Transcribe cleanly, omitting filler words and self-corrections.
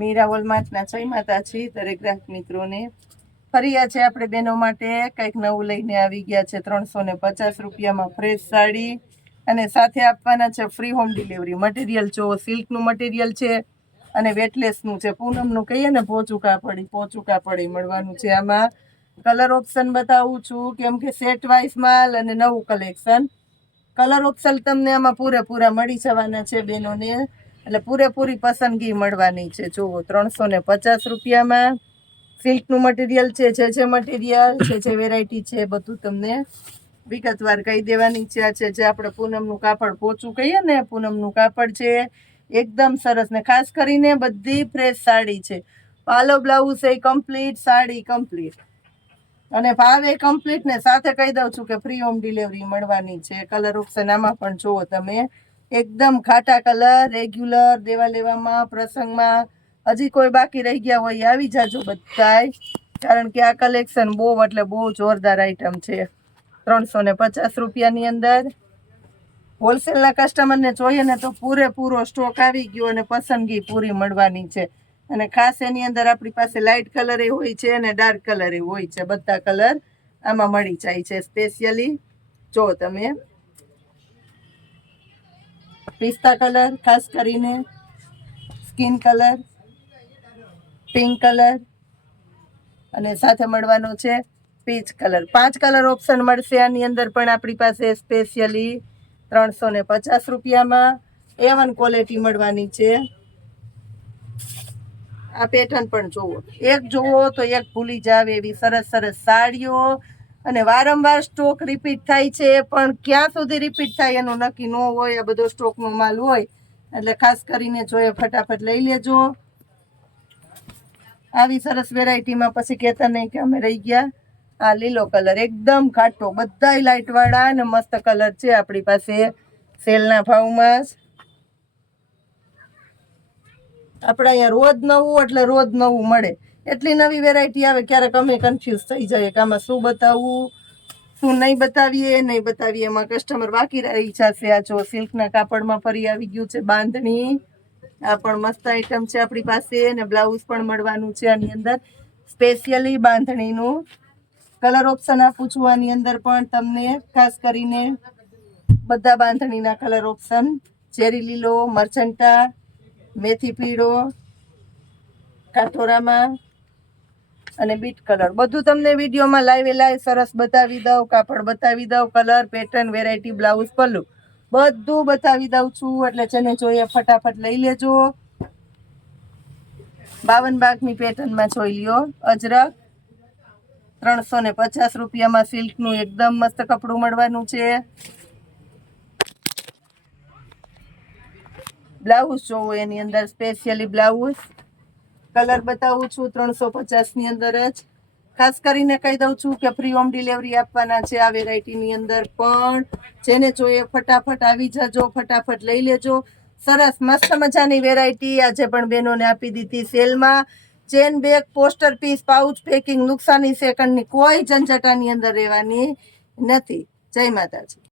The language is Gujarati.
મીરા વોલમાર્ટના જય માતાજી દરેક ગ્રાહક મિત્રોને. ફરી આજે આપણે બહેનો માટે કંઈક નવું લઈને આવી ગયા છે. 350 રૂપિયામાં ફ્રેશ સાડી અને સાથે આપવાના છે ફ્રી હોમ ડિલિવરી. મટીરિયલ જો સિલ્કનું મટીરિયલ છે અને વેટલેસનું છે. પૂનમનું કહીએ ને પોચું કાપડ મળવાનું છે. આમાં કલર ઓપ્શન બતાવું છું કેમ કે સેટ વાઇઝ માલ અને નવું કલેક્શન. કલર ઓપ્શન તમને આમાં પૂરેપૂરા મળી જવાના છે બહેનોને, એટલે પૂરેપૂરી પસંદગી મળવાની છે. જુઓ 350 રૂપિયામાં સિલ્કનું મટીરિયલ છે. જે મટીરિયલ જે વેરાયટી છે બધું તમને વિગતવાર કહી દેવાની છે. આ છે જે આપણે પૂનમનું કાપડ પોચું કહીએ ને, પૂનમનું કાપડ છે એકદમ સરસ. ને ખાસ કરીને બધી ફ્રેશ સાડી છે. પાલો બ્લાઉઝ એ કમ્પ્લીટ, સાડી કમ્પ્લીટ અને ભાવ એ કમ્પ્લીટ. ને સાથે કહી દઉં છું કે ફ્રી હોમ ડિલિવરી મળવાની છે. કલર ઓપ્શન આમાં પણ જુઓ તમે, એકદમ ખાટા કલર, રેગ્યુલર, દેવા લેવામાં, પ્રસંગમાં. હજી કોઈ બાકી રહી ગયા હોય આવી જાજો બધાય, કારણ કે આ કલેક્શન બહુ એટલે બહુ જોરદાર આઈટમ છે. 350 રૂપિયાની અંદર હોલસેલના કસ્ટમરને જોઈએ ને તો પૂરેપૂરો સ્ટોક આવી ગયો અને પસંદગી પૂરી મળવાની છે. અને ખાસ એની અંદર આપણી પાસે લાઇટ કલર એ હોય છે અને ડાર્ક કલર એ હોય છે. બધા કલર આમાં મળી જાય છે. સ્પેશિયલી જો તમે પિસ્તા કલર, ખાસ કરીને સ્કિન કલર, પિંક કલર અને સાથે મળવાનો છે પીચ કલર. 5 કલર ઓપ્શન મળશે આની અંદર પણ આપણી પાસે સ્પેશિયલી 350 રૂપિયામાં. A1 ક્વોલિટી મળવાની છે. આ પેટર્ન પણ જુઓ, એક જુઓ તો એક ભૂલી જાવ એવી સરસ સરસ સાડીઓ. અને વારંવાર સ્ટોક રિપીટ થાય છે, પણ ક્યાં સુધી રિપીટ થાય એનું નક્કી ન હોય. આ બધો સ્ટોકનો માલ હોય એટલે ખાસ કરીને જોઈએ ફટાફટ લઈ લેજો. આવી સરસ વેરાયટીમાં પછી કહેતા નહીં કે અમે રહી ગયા. આ લીલો કલર એકદમ ઘાટો, બધાય લાઇટ વાળા અને મસ્ત કલર છે આપણી પાસે સેલના ભાવમાં જ. આપણે અહીંયા રોજ નવું એટલે રોજ નવું મળે. એટલી નવી વેરાયટી આવે ક્યારેક અમે કન્ફ્યુઝ થઈ જાય કે આમાં શું બતાવવું, શું નહીં બતાવીએ. એમાં કસ્ટમર બાકી રહી જશે. આ જો સિલ્કના કાપડમાં ફરી આવી ગયું છે બાંધણી. આ પણ મસ્ત આઈટમ છે આપણી પાસે અને બ્લાઉઝ પણ મળવાનું છે આની અંદર સ્પેશિયલી બાંધણીનું. કલર ઓપ્શન આપું છું આની અંદર પણ તમને, ખાસ કરીને બધા બાંધણીના કલર ઓપ્શન. ચેરી લીલો, મર્ચન્ટા, મેથી પીળો, કાઠોરામાં અને બીટ કલર. બધું તમને વિડીયોમાં લાઈવ સરસ બતાવી દઉં. કાપડ બતાવી દઉં, કલર, પેટર્ન, વેરાયટી, બ્લાઉઝ, પલ્લુ બધું બતાવી દઉં છું. એટલે જેને જોઈએ ફટાફટ લઈ લેજો. 52 બાગની પેટર્નમાં જોઈ લ્યો. અજરક 350 રૂપિયામાં સિલ્કનું એકદમ મસ્ત કપડું મળવાનું છે. બ્લાઉઝ જોવો એની અંદર સ્પેશિયલી બ્લાઉઝ. કલર બતાવું છું 350ની અંદર જ. ખાસ કરીને કહી દઉં છું કે ફ્રી હોમ ડિલિવરી આપવાના છે આ વેરાયટીની અંદર પણ. જેને જોઈએ ફટાફટ આવી જાજો, ફટાફટ લઈ લેજો. સરસ મસ્ત મજાની વેરાયટી આજે પણ બહેનોને આપી દીધી સેલમાં. Chain bag, poster piece, pouch, packing, નુકસાની સેકન્ડની કોઈ ઝંઝટાની અંદર રહેવાની નથી. જય માતાજી.